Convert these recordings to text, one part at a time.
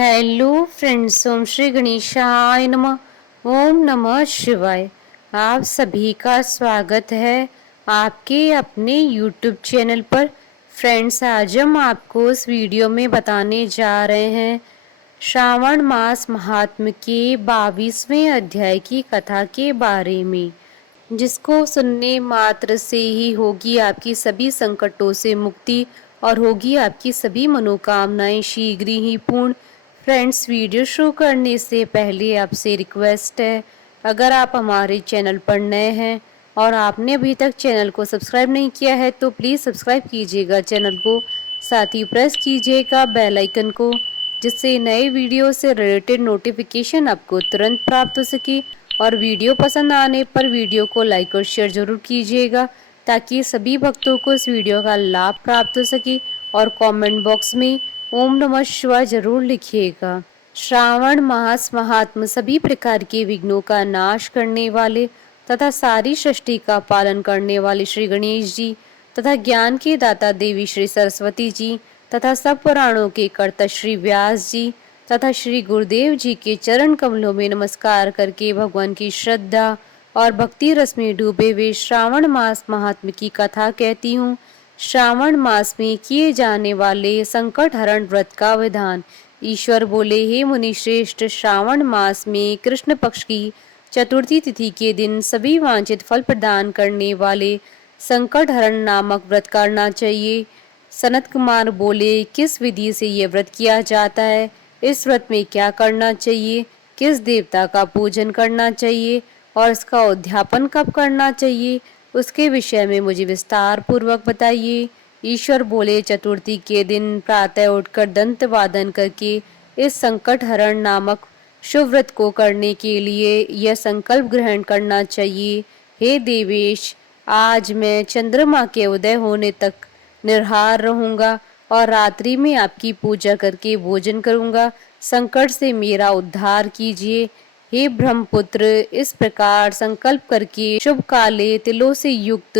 Hello friends, ओम श्री गणेशाय नमः। ओम नमः शिवाय। आप सभी का स्वागत है आपके अपने यूट्यूब चैनल पर। फ्रेंड्स, आज हम आपको इस वीडियो में बताने जा रहे हैं श्रावण मास महात्म्य के 22वें अध्याय की कथा के बारे में, जिसको सुनने मात्र से ही होगी आपकी सभी संकटों से मुक्ति और होगी आपकी सभी मनोकामनाएं शीघ्र ही पूर्ण। फ्रेंड्स, वीडियो शुरू करने से पहले आपसे रिक्वेस्ट है, अगर आप हमारे चैनल पर नए हैं और आपने अभी तक चैनल को सब्सक्राइब नहीं किया है तो प्लीज़ सब्सक्राइब कीजिएगा चैनल को, साथ ही प्रेस कीजिएगा बेल आइकन को, जिससे नए वीडियो से रिलेटेड नोटिफिकेशन आपको तुरंत प्राप्त हो सके। और वीडियो पसंद आने पर वीडियो को लाइक और शेयर जरूर कीजिएगा, ताकि सभी भक्तों को इस वीडियो का लाभ प्राप्त हो सके। और कमेंट बॉक्स में ओम नमः शिवाय जरूर लिखिएगा। श्रावण मास महात्म सभी प्रकार के विघ्नों का नाश करने वाले तथा सारी सृष्टि का पालन करने वाले श्री गणेश जी तथा ज्ञान के दाता देवी श्री सरस्वती जी तथा सब पुराणों के कर्ता श्री व्यास जी तथा श्री गुरुदेव जी के चरण कमलों में नमस्कार करके भगवान की श्रद्धा और भक्ति रस में डूबे हुए श्रावण मास महात्म्य की कथा कहती हूँ। श्रावण मास में किए जाने वाले संकट हरण व्रत का विधान। ईश्वर बोले, हे मुनि श्रेष्ठ, श्रावण मास में कृष्ण पक्ष की चतुर्थी तिथि के दिन सभी वांछित फल प्रदान करने वाले संकट हरण नामक व्रत करना चाहिए। सनत कुमार बोले, किस विधि से यह व्रत किया जाता है, इस व्रत में क्या करना चाहिए, किस देवता का पूजन करना चाहिए और इसका उद्यापन कब करना चाहिए, उसके विषय में मुझे विस्तार पूर्वक बताइए। ईश्वर बोले, चतुर्थी के दिन प्रातः उठकर दंत वादन करके इस संकट हरण नामक शुभ व्रत को करने के लिए यह संकल्प ग्रहण करना चाहिए, हे देवेश, आज मैं चंद्रमा के उदय होने तक निर्हार रहूंगा और रात्रि में आपकी पूजा करके भोजन करूंगा। संकट से मेरा उद्धार कीजिए, हे ब्रह्मपुत्र। इस प्रकार संकल्प करके शुभ काले तिलों से युक्त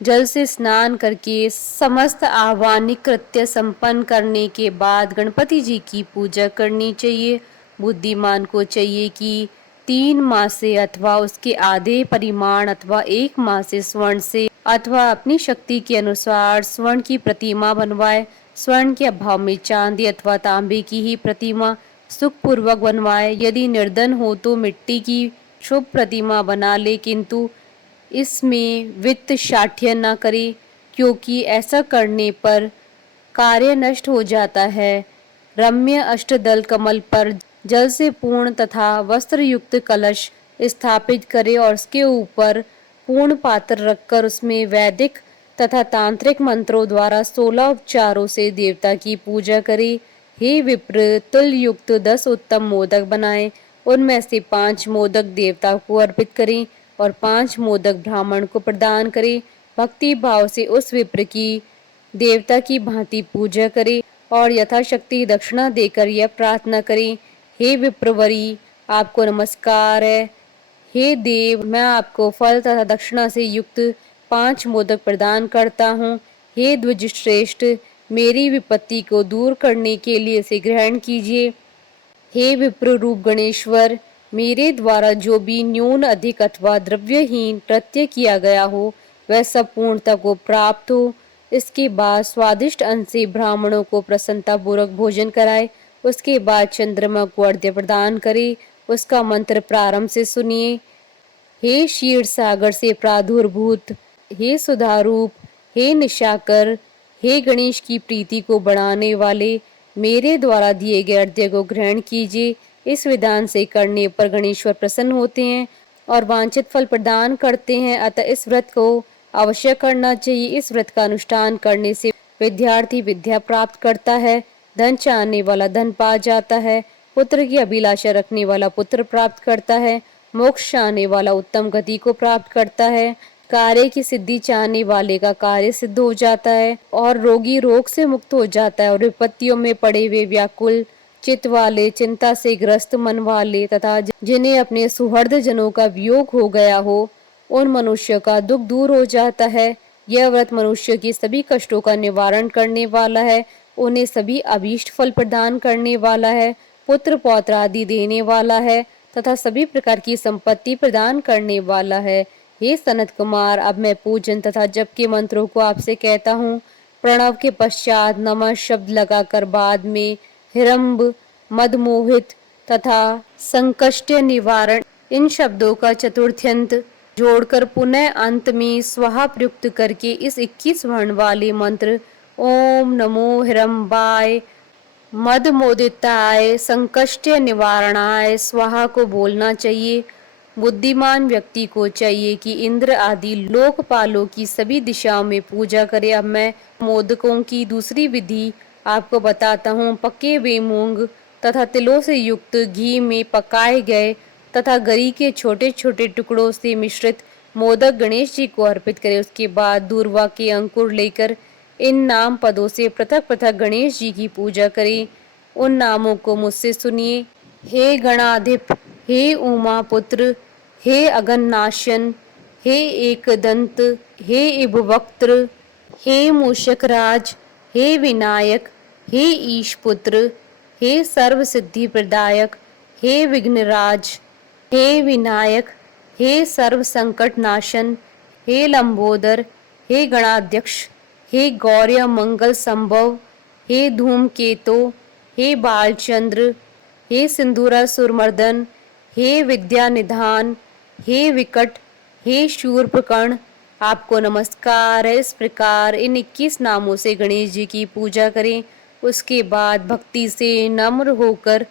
जल से स्नान करके समस्त आह्वानिक कृत्य संपन्न करने के बाद गणपति जी की पूजा करनी चाहिए। बुद्धिमान को चाहिए कि 3 मास से अथवा उसके आधे परिमाण अथवा 1 मास से स्वर्ण से अथवा अपनी शक्ति के अनुसार स्वर्ण की प्रतिमा बनवाए। स्वर्ण के अभाव में चांदी अथवा तांबे की ही प्रतिमा सुखपूर्वक बनवाए। यदि निर्धन हो तो मिट्टी की शुभ प्रतिमा बना ले, किंतु इसमें वित्त शाठ्य न करे, क्योंकि ऐसा करने पर कार्य नष्ट हो जाता है। रम्य अष्टदल कमल पर जल से पूर्ण तथा वस्त्र युक्त कलश स्थापित करे और उसके ऊपर पूर्ण पात्र रखकर उसमें वैदिक तथा तांत्रिक मंत्रों द्वारा 16 उपचारों से देवता की पूजा करे। हे विप्र, तुल युक्त 10 उत्तम मोदक बनाएं, उनमें से 5 मोदक देवता को अर्पित करें और 5 मोदक ब्राह्मण को प्रदान करें। भक्ति भाव से उस विप्र की देवता की भांति पूजा करें और यथाशक्ति दक्षिणा देकर यह प्रार्थना करें, हे विप्रवरी, आपको नमस्कार है। हे देव, मैं आपको फल तथा दक्षिणा से युक्त 5 मोदक प्रदान करता हूँ। हे द्विज श्रेष्ठ, मेरी विपत्ति को दूर करने के लिए इसे ग्रहण कीजिए। हे विप्र रूप गणेश्वर, मेरे द्वारा जो भी न्यून अधिक अथवा द्रव्यहीन कृत्य किया गया हो वह सब पूर्णता को प्राप्त हो। इसके बाद स्वादिष्ट अन्न से ब्राह्मणों को प्रसन्नता पूर्वक भोजन कराए। उसके बाद चंद्रमा को अर्घ्य प्रदान करे। उसका मंत्र प्रारंभ से सुनिए। हे क्षीर सागर से प्रादुर्भूत, हे सुधारूप, हे निशाकर, हे गणेश की प्रीति को बढ़ाने वाले, मेरे द्वारा दिए गए अर्घ्य को ग्रहण कीजिए। इस विधान से करने पर गणेश्वर प्रसन्न होते हैं और वांछित फल प्रदान करते हैं। अतः इस व्रत को अवश्य करना चाहिए। इस व्रत का अनुष्ठान करने से विद्यार्थी विद्या प्राप्त करता है, धन चाहने वाला धन पा जाता है, पुत्र की अभिलाषा रखने वाला पुत्र प्राप्त करता है, मोक्ष चाहने वाला उत्तम गति को प्राप्त करता है, कार्य की सिद्धि चाहने वाले का कार्य सिद्ध हो जाता है और रोगी रोग से मुक्त हो जाता है। और विपत्तियों में पड़े हुए व्याकुल चित्त वाले, चिंता से ग्रस्त मन वाले तथा जिन्हें अपने सुहृद जनों का वियोग हो गया हो, उन मनुष्यों का दुख दूर हो जाता है। यह व्रत मनुष्य की सभी कष्टों का निवारण करने वाला है, उन्हें सभी अभीष्ट फल प्रदान करने वाला है। पुत्र पौत्र आदि देने वाला है तथा सभी प्रकार की संपत्ति प्रदान करने वाला है। हे सनत कुमार, अब मैं पूजन तथा जप के मंत्रों को आपसे कहता हूँ। प्रणव के पश्चात नमः शब्द लगाकर बाद में हिरंब, मदमोहित तथा संकष्ट निवारण इन शब्दों का चतुर्थ्यंत जोड़कर पुनः अंत में स्वाहा प्रयुक्त करके इस 21 वर्ण वाले मंत्र ओम नमो हिरंबाय मदमोदिताय संकष्ट निवारणाय स्वाहा को बोलना चाहिए। बुद्धिमान व्यक्ति को चाहिए कि इंद्र आदि लोकपालों की सभी दिशाओं में पूजा करे। अब मैं मोदकों की दूसरी विधि आपको बताता हूँ। पके हुए मूंग तथा तिलों से युक्त घी में पकाए गए तथा गरी के छोटे छोटे टुकड़ों से मिश्रित मोदक गणेश जी को अर्पित करें। उसके बाद दूर्वा के अंकुर लेकर इन नाम पदों से पृथक पृथक गणेश जी की पूजा करें। उन नामों को मुझसे सुनिए। हे गणाधिप, हे उमा पुत्र, हे अगन्नाशन, हे एकदंत, हे इबवक्त्र, हे मूषकराज, हे विनायक, हे ईशपुत्र, हे सर्व सिद्धि प्रदायक, हे विघ्नराज, हे विनायक, हे सर्व संकट नाशन, हे लंबोदर, हे गणाध्यक्ष, हे गौर्य मंगल संभव, हे धूमकेतो, हे बालचंद्र, हे सिंदूरासुरमर्दन, हे विद्या निधान, हे विकट, हे शूर्पकर्ण, आपको नमस्कार है। इस प्रकार इन 21 नामों से गणेश जी की पूजा करें। उसके बाद भक्ति से नम्र होकर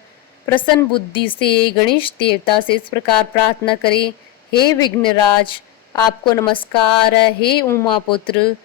प्रसन्न बुद्धि से गणेश देवता से इस प्रकार प्रार्थना करें। हे विघ्नराज, आपको नमस्कार है। हे उमापुत्र,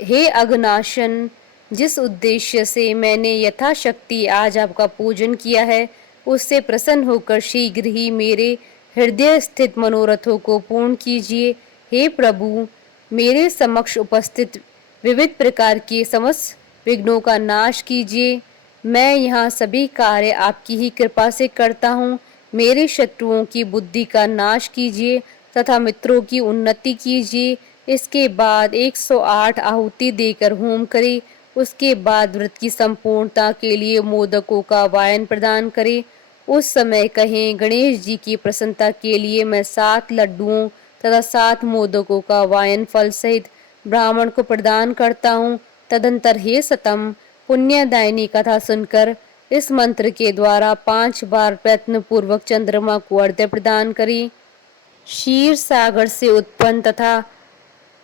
हे अघनाशन, जिस उद्देश्य से मैंने यथाशक्ति आज आपका पूजन किया है उससे प्रसन्न होकर शीघ्र ही मेरे हृदय स्थित मनोरथों को पूर्ण कीजिए। हे प्रभु, मेरे समक्ष उपस्थित विविध प्रकार के समस्त विघ्नों का नाश कीजिए। मैं यहाँ सभी कार्य आपकी ही कृपा से करता हूँ। मेरे शत्रुओं की बुद्धि का नाश कीजिए तथा मित्रों की उन्नति कीजिए। इसके बाद 108 आहुति देकर होम करें। उसके बाद व्रत की संपूर्णता के लिए मोदकों का वायन प्रदान करें। उस समय कहें, गणेश जी की प्रसन्नता के लिए मैं 7 लड्डुओं तथा 7 मोदकों का वायन फल सहित ब्राह्मण को प्रदान करता हूँ। तदंतर हे सतम, पुण्यदायिनी कथा सुनकर इस मंत्र के द्वारा 5 बार प्रयत्न पूर्वक चंद्रमा को अर्घ्य प्रदान करें। क्षीर सागर से उत्पन्न तथा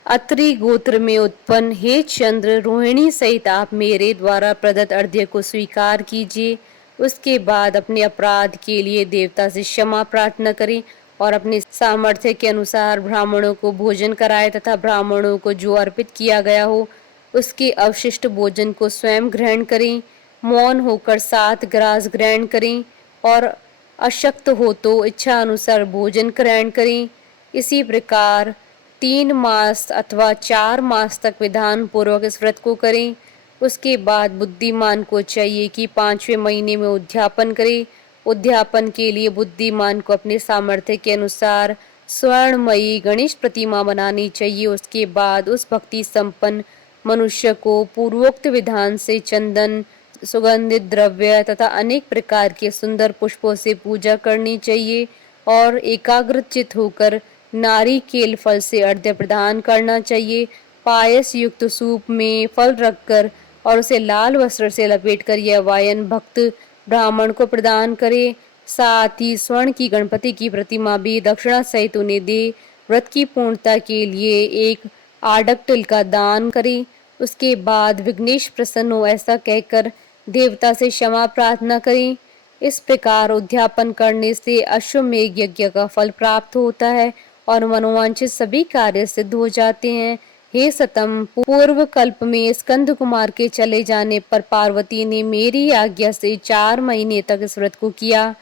अत्रि गोत्र में उत्पन्न हे चंद्र, रोहिणी सहित आप मेरे द्वारा प्रदत्त अर्घ्य को स्वीकार कीजिए। उसके बाद अपने अपराध के लिए देवता से क्षमा प्रार्थना करें और अपने सामर्थ्य के अनुसार ब्राह्मणों को भोजन कराएं तथा ब्राह्मणों को जो अर्पित किया गया हो उसके अवशिष्ट भोजन को स्वयं ग्रहण करें। मौन होकर 7 ग्रास ग्रहण करें और अशक्त हो तो इच्छा अनुसार भोजन ग्रहण करें। इसी प्रकार 3 मास अथवा 4 मास तक विधान पूर्वक इस व्रत को करें। उसके बाद बुद्धिमान को चाहिए कि 5वें महीने में उद्यापन करे। उद्यापन के लिए बुद्धिमान को अपने सामर्थ्य के अनुसार स्वर्णमयी गणेश प्रतिमा बनानी चाहिए। उसके बाद उस भक्ति संपन्न मनुष्य को पूर्वोक्त विधान से चंदन, सुगंधित द्रव्य तथा अनेक प्रकार के सुंदर पुष्पों से पूजा करनी चाहिए और एकाग्रचित होकर नारिकेल फल से अर्घ्य प्रदान करना चाहिए। पायस युक्त सूप में फल रखकर और उसे लाल वस्त्र से लपेटकर यह वायन भक्त ब्राह्मण को प्रदान करे। साथ ही स्वर्ण की गणपति की प्रतिमा भी दक्षिणा सहित उन्हें दे। व्रत की पूर्णता के लिए एक आड़क तिल का दान करे। उसके बाद विघ्नेश प्रसन्न हो ऐसा कहकर देवता से क्षमा प्रार्थना करें। इस प्रकार उद्यापन करने से अश्वमेघ यज्ञ का फल प्राप्त होता है और मनोवांछित सभी कार्य सिद्ध हो जाते हैं। हे सतम, पूर्व कल्प में स्कंद कुमार के चले जाने पर पार्वती ने मेरी आज्ञा से 4 महीने तक इस व्रत को किया।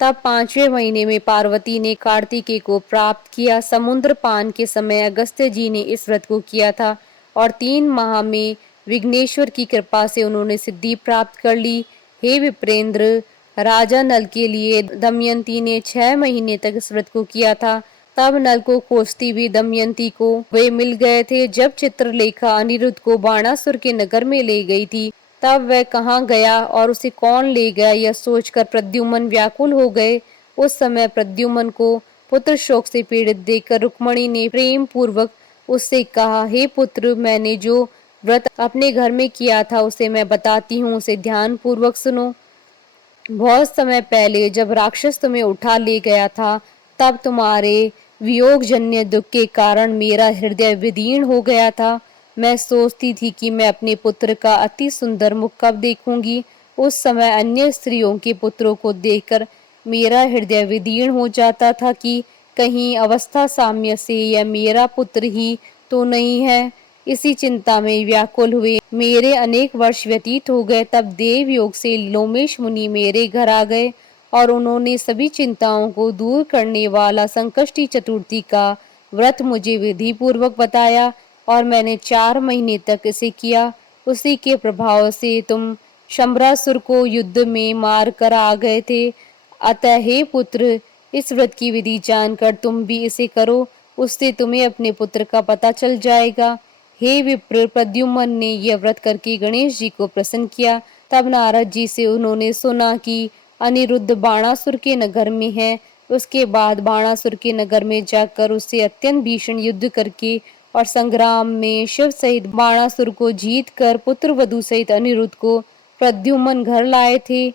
तब 5वें महीने में पार्वती ने कार्तिकेय को प्राप्त किया। समुद्र पान के समय अगस्त्य जी ने इस व्रत को किया था और 3 माह में विघ्नेश्वर की कृपा से उन्होंने सिद्धि प्राप्त कर ली। हे विप्रेंद्र, राजा नल के लिए दमयंती ने 6 महीने तक इस व्रत को किया था। तब नल को खोजती भी दमयंती को वे मिल गए थे। जब चित्रलेखा अनिरुद्ध को बाणासुर के नगर में ले गई थी तब वह कहाँ गया और उसे कौन ले गया, यह सोचकर प्रद्युम्न व्याकुल हो गए। उस समय प्रद्युम्न को पुत्र शोक से पीड़ित देखकर रुक्मणी ने प्रेम पूर्वक उससे कहा, हे पुत्र, मैंने जो व्रत अपने घर में किया था उसे मैं बताती हूँ, उसे ध्यान पूर्वक सुनो। बहुत समय पहले जब राक्षस तुम्हें उठा ले गया था, तब तुम्हारे वियोग जन्य दुख के कारण मेरा हृदय विदीर्ण हो गया था। मैं सोचती थी कि मैं अपने पुत्र का अति सुंदर मुख कब देखूंगी। उस समय अन्य स्त्रियों के पुत्रों को देखकर मेरा हृदय विदीर्ण हो जाता था कि कहीं अवस्था साम्य से यह मेरा पुत्र ही तो नहीं है। इसी चिंता में व्याकुल हुए मेरे अनेक वर्ष व्यतीत हो गए। तब देव योग से लोमेश मुनि मेरे घर आ गए और उन्होंने सभी चिंताओं को दूर करने वाला संकष्टी चतुर्थी का व्रत मुझे विधि पूर्वक बताया और मैंने 4 महीने तक इसे किया। उसी के प्रभाव से तुम शंबरासुर को युद्ध में मार कर आ गए थे। अतः हे पुत्र, इस व्रत की विधि जानकर तुम भी इसे करो, उससे तुम्हें अपने पुत्र का पता चल जाएगा। हे विप्र, प्रद्युम्न ने यह व्रत करके गणेश जी को प्रसन्न किया। तब नारद जी से उन्होंने सुना कि अनिरुद्ध बाणासुर के नगर में है। उसके बाद बाणासुर के नगर में जाकर उससे अत्यंत भीषण युद्ध करके और संग्राम में शिव सहित बाणासुर को जीत कर पुत्र वधु सहित अनिरुद्ध को प्रद्युम्न घर लाए थे।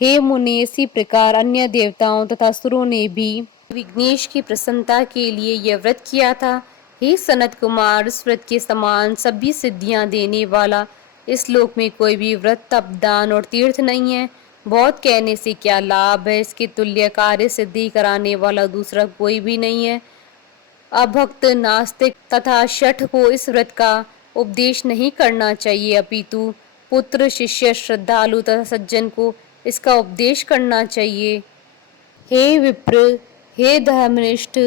हे मुनि, इसी प्रकार अन्य देवताओं तथा असुरों ने भी विघ्नेश की प्रसन्नता के लिए यह व्रत किया था। हे सनत कुमार, इस व्रत के समान सभी सिद्धियां देने वाला इस लोक में कोई भी व्रत, तप, दान और तीर्थ नहीं है। बहुत कहने से क्या लाभ है, इसके तुल्य कार्य सिद्धि कराने वाला दूसरा कोई भी नहीं है। अभक्त, नास्तिक तथा शठ को इस व्रत का उपदेश नहीं करना चाहिए, अपितु पुत्र, शिष्य, श्रद्धालु तथा सज्जन को इसका उपदेश करना चाहिए। हे विप्र, हे धर्मनिष्ठ,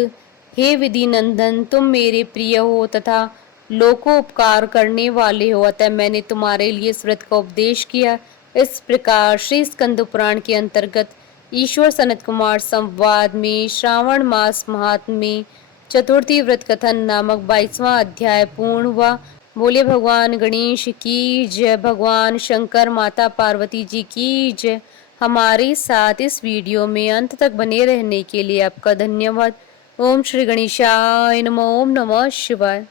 हे विधि नंदन, तुम मेरे प्रिय हो तथा लोकोपकार करने वाले हो, अतः मैंने तुम्हारे लिए इस व्रत का उपदेश किया। इस प्रकार श्री स्कंद पुराण के अंतर्गत ईश्वर सनत कुमार संवाद में श्रावण मास महात्म्य में चतुर्थी व्रत कथन नामक 22वां अध्याय पूर्ण हुआ। बोले भगवान गणेश की जय, भगवान शंकर माता पार्वती जी की जय। हमारे साथ इस वीडियो में अंत तक बने रहने के लिए आपका धन्यवाद। ओम श्री गणेशाय नमः। ओम नमः शिवाय।